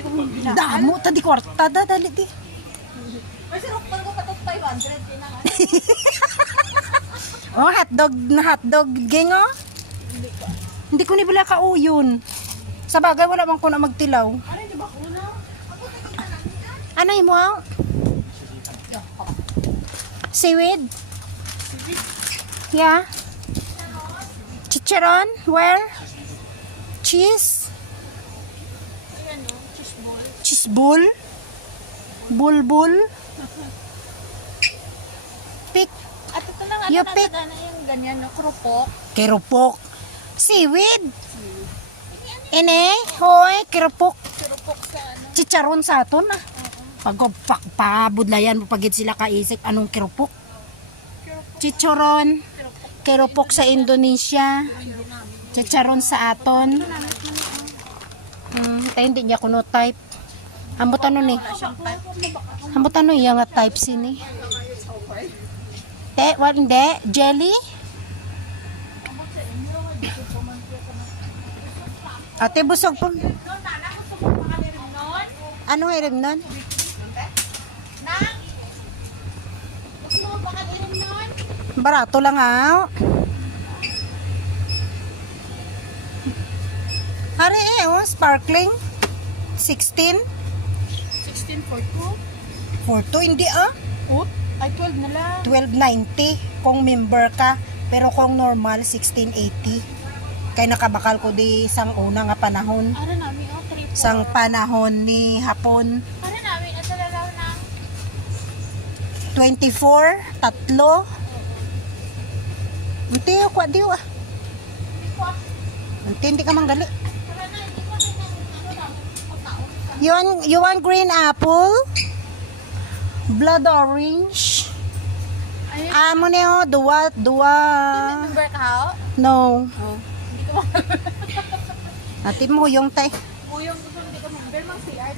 Ay, kung binaan. Damo, tadi kwarta, dali di. Ay, sinukpan ko pa ito 500. Tinangan. Oh, hotdog, geng, oh. Hindi ko nibila ka uyon. Sa bagay, wala bang ko na magtilaw. Ano, di ba kuna? Ano mo? Seaweed? Yeah. Chicharon? Where? Cheese? Ayan o, cheese ball. Cheese ball? Bulbul? Pick? At ito lang, You ano pick. na yung ganyan, no? Krupok. Kerupok? Seaweed? Ine? Hoy, kerupok. Krupok sa ano. Chicharon sa aton ah. Pag pabudlayan mo pagid sila kaisip anong kerupok. Chicharon, kerupok sa Indonesia. Chicharon sa aton. Tayo hindi niya kuno type. Ambot ano ni? Ambot ano iya nga type sini? What hindi? Jelly? Ate busog po. Anong irim nun? Barato lang ah. Hari oh, sparkling. 16. 16 for 2. For 2, hindi ah. Oop. Ay, 12 na lang. 12.90 kung member ka. Pero kung normal, 16.80. Kaya nakabakal ko di isang una nga panahon. Ano namin, oh, 3 Isang panahon ni hapon. Ano namin, at lalaw ng 24, tatlo. Hindi, kwa diyo ah. Hindi ka manggali. You want green apple? Blood orange? Ayun. Amo niyo, dua. Member ka, ho? No. Oh. Hindi ko Ati mo yung tay. Uyong gusto, hindi ka member, mang CR.